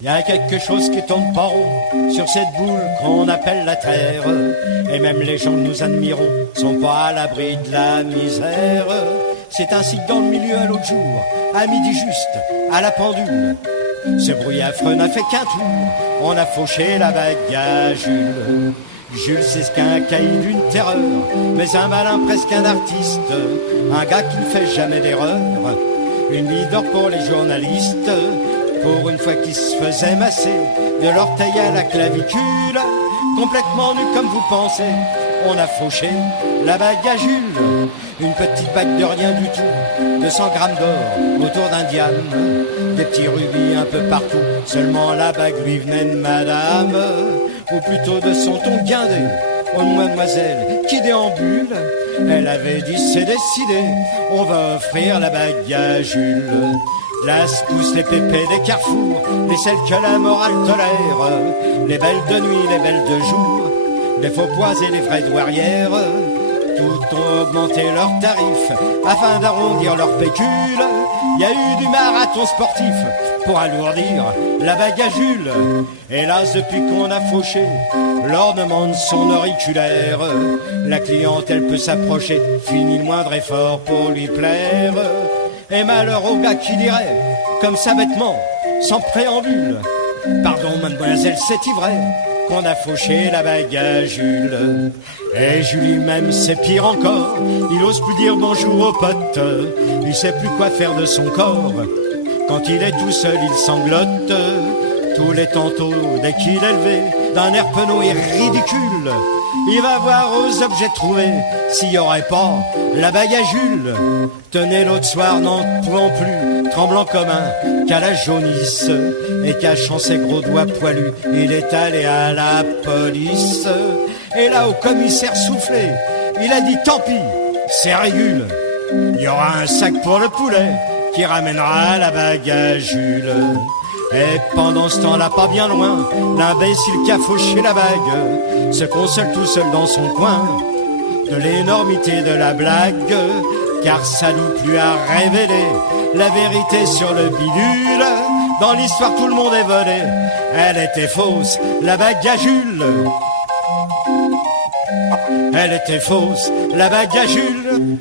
Y a quelque chose qui tourne pas rond sur cette boule qu'on appelle la terre. Et même les gens que nous admirons sont pas à l'abri de la misère. C'est ainsi que dans le milieu à l'autre jour, à midi juste, à la pendule, ce bruit affreux n'a fait qu'un tour. On a fauché la bague à Jules. Jules, c'est ce qu'un caïd d'une terreur, mais un malin, presque un artiste, un gars qui ne fait jamais d'erreur. Une lie d'or pour les journalistes, pour une fois qu'il se faisait masser de l'orteil à la clavicule, complètement nu comme vous pensez. On a fauché la bague à Jules, une petite bague de rien du tout, 200 grammes d'or autour d'un diamant, des petits rubis un peu partout. Seulement la bague lui venait de madame, ou plutôt de son ton guindé. Oh mademoiselle qui déambule, elle avait dit c'est décidé, on va offrir la bague à Jules. La secousse, les pépés des carrefours, les celles que la morale tolère, les belles de nuit, les belles de jour, les faux pois et les vraies douairières, tout ont augmenté leurs tarifs afin d'arrondir leur pécule. Il y a eu du marathon sportif pour alourdir la bague à Jules. Hélas, depuis qu'on a fauché l'ornement de son auriculaire, la clientèle peut s'approcher, fini le moindre effort pour lui plaire. Et malheur au gars qui dirait, comme ça bêtement, sans préambule, pardon mademoiselle, c'est vrai qu'on a fauché la bague à Jules. Et Jules lui-même c'est pire encore, il ose plus dire bonjour aux potes, il sait plus quoi faire de son corps. Quand il est tout seul il sanglote, tous les tantôt dès qu'il est levé d'un air penaud et ridicule, il va voir aux objets trouvés s'il y aurait pas la bague à Jules. Tenez, l'autre soir, n'en pouvant plus, tremblant comme un qu'à la jaunisse, et cachant ses gros doigts poilus, il est allé à la police. Et là, au commissaire soufflé, il a dit tant pis, c'est régule, il y aura un sac pour le poulet qui ramènera la bague à Jules. Et pendant ce temps-là, pas bien loin, l'imbécile qui a fauché la bague se console tout seul dans son coin de l'énormité de la blague, car ça loue plus à révéler la vérité sur le bidule. Dans l'histoire tout le monde est volé, elle était fausse, la bague à Jules. Elle était fausse, la bague à Jules.